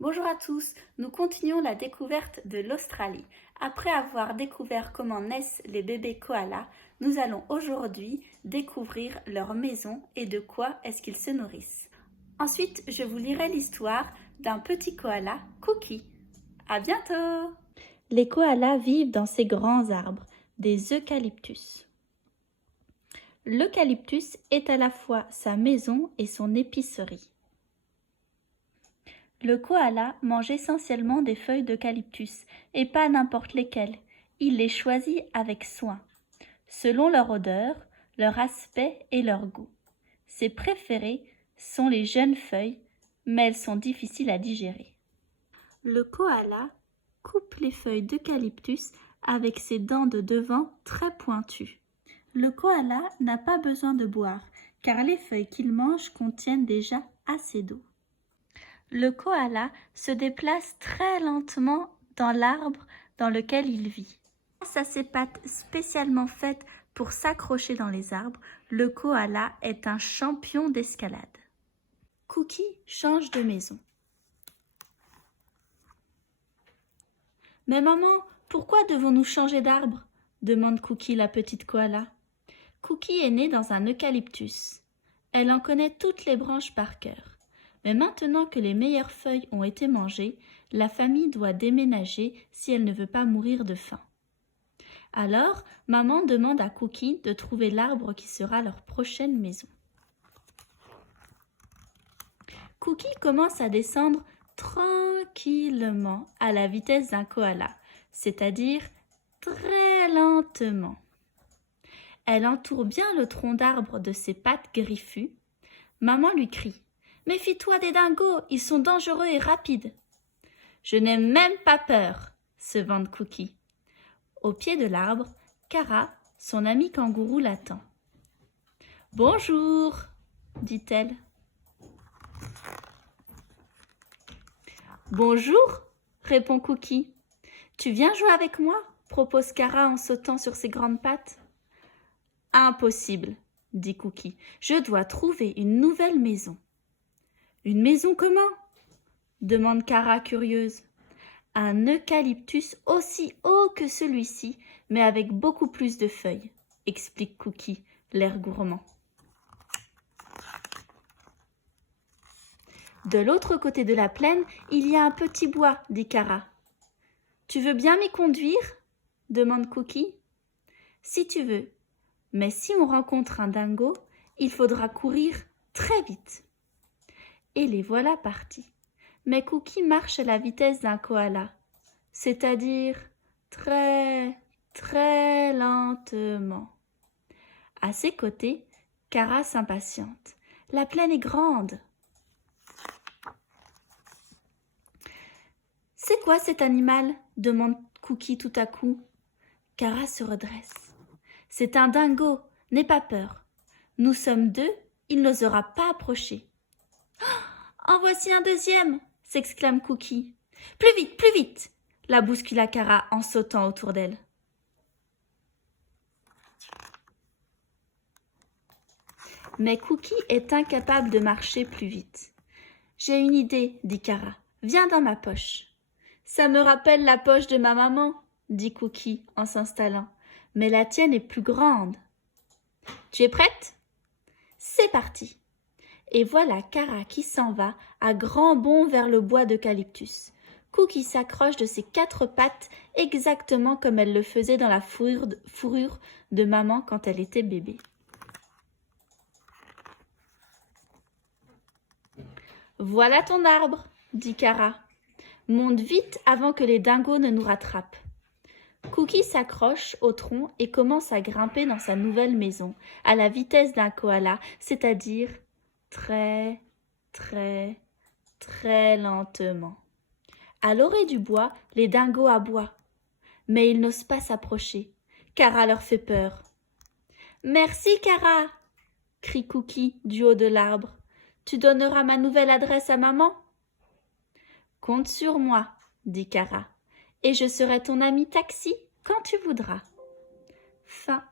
Bonjour à tous, nous continuons la découverte de l'Australie. Après avoir découvert comment naissent les bébés koalas, nous allons aujourd'hui découvrir leur maison et de quoi est-ce qu'ils se nourrissent. Ensuite, je vous lirai l'histoire d'un petit koala, Cookie. À bientôt! Les koalas vivent dans ces grands arbres, des eucalyptus. L'eucalyptus est à la fois sa maison et son épicerie. Le koala mange essentiellement des feuilles d'eucalyptus, et pas n'importe lesquelles. Il les choisit avec soin, selon leur odeur, leur aspect et leur goût. Ses préférées sont les jeunes feuilles, mais elles sont difficiles à digérer. Le koala coupe les feuilles d'eucalyptus avec ses dents de devant très pointues. Le koala n'a pas besoin de boire, car les feuilles qu'il mange contiennent déjà assez d'eau. Le koala se déplace très lentement dans l'arbre dans lequel il vit. Grâce à ses pattes spécialement faites pour s'accrocher dans les arbres, le koala est un champion d'escalade. Cookie change de maison. Mais maman, pourquoi devons-nous changer d'arbre? Demande Cookie la petite koala. Cookie est née dans un eucalyptus. Elle en connaît toutes les branches par cœur. Mais maintenant que les meilleures feuilles ont été mangées, la famille doit déménager si elle ne veut pas mourir de faim. Alors, maman demande à Cookie de trouver l'arbre qui sera leur prochaine maison. Cookie commence à descendre tranquillement à la vitesse d'un koala, c'est-à-dire très lentement. Elle entoure bien le tronc d'arbre de ses pattes griffues. Maman lui crie: « Méfie-toi des dingos, ils sont dangereux et rapides. » « Je n'ai même pas peur, » se vante Cookie. Au pied de l'arbre, Kara, son amie kangourou, l'attend. « Bonjour, » dit-elle. « Bonjour, » répond Cookie. « Tu viens jouer avec moi ?» propose Kara en sautant sur ses grandes pattes. « Impossible, » dit Cookie. « Je dois trouver une nouvelle maison. » « Une maison comment ?» demande Kara curieuse. « Un eucalyptus aussi haut que celui-ci, mais avec beaucoup plus de feuilles, » explique Cookie, l'air gourmand. De l'autre côté de la plaine, il y a un petit bois, dit Kara. « Tu veux bien m'y conduire ?» demande Cookie. « Si tu veux, mais si on rencontre un dingo, il faudra courir très vite. » Et les voilà partis. Mais Cookie marche à la vitesse d'un koala, c'est-à-dire très, très lentement. À ses côtés, Kara s'impatiente. La plaine est grande. « C'est quoi cet animal ?» demande Cookie tout à coup. Kara se redresse. « C'est un dingo, n'aie pas peur. Nous sommes deux, il n'osera pas approcher. »« En voici un deuxième !» s'exclame Cookie. « Plus vite, plus vite !» la bouscula Kara en sautant autour d'elle. Mais Cookie est incapable de marcher plus vite. « J'ai une idée, » dit Kara. « Viens dans ma poche. »« Ça me rappelle la poche de ma maman, » dit Cookie en s'installant. « Mais la tienne est plus grande. »« Tu es prête ? » C'est parti. Et voilà Kara qui s'en va à grands bonds vers le bois d'eucalyptus. Cookie s'accroche de ses 4 pattes exactement comme elle le faisait dans la fourrure de maman quand elle était bébé. « Voilà ton arbre, » dit Kara. « Monte vite avant que les dingos ne nous rattrapent. » Cookie s'accroche au tronc et commence à grimper dans sa nouvelle maison, à la vitesse d'un koala, c'est-à-dire très, très, très lentement. À l'orée du bois, les dingos aboient, mais ils n'osent pas s'approcher. Kara leur fait peur. « Merci, Kara !» crie Cookie du haut de l'arbre. « Tu donneras ma nouvelle adresse à maman ?»« Compte sur moi, » dit Kara, « et je serai ton ami taxi quand tu voudras. » Fin.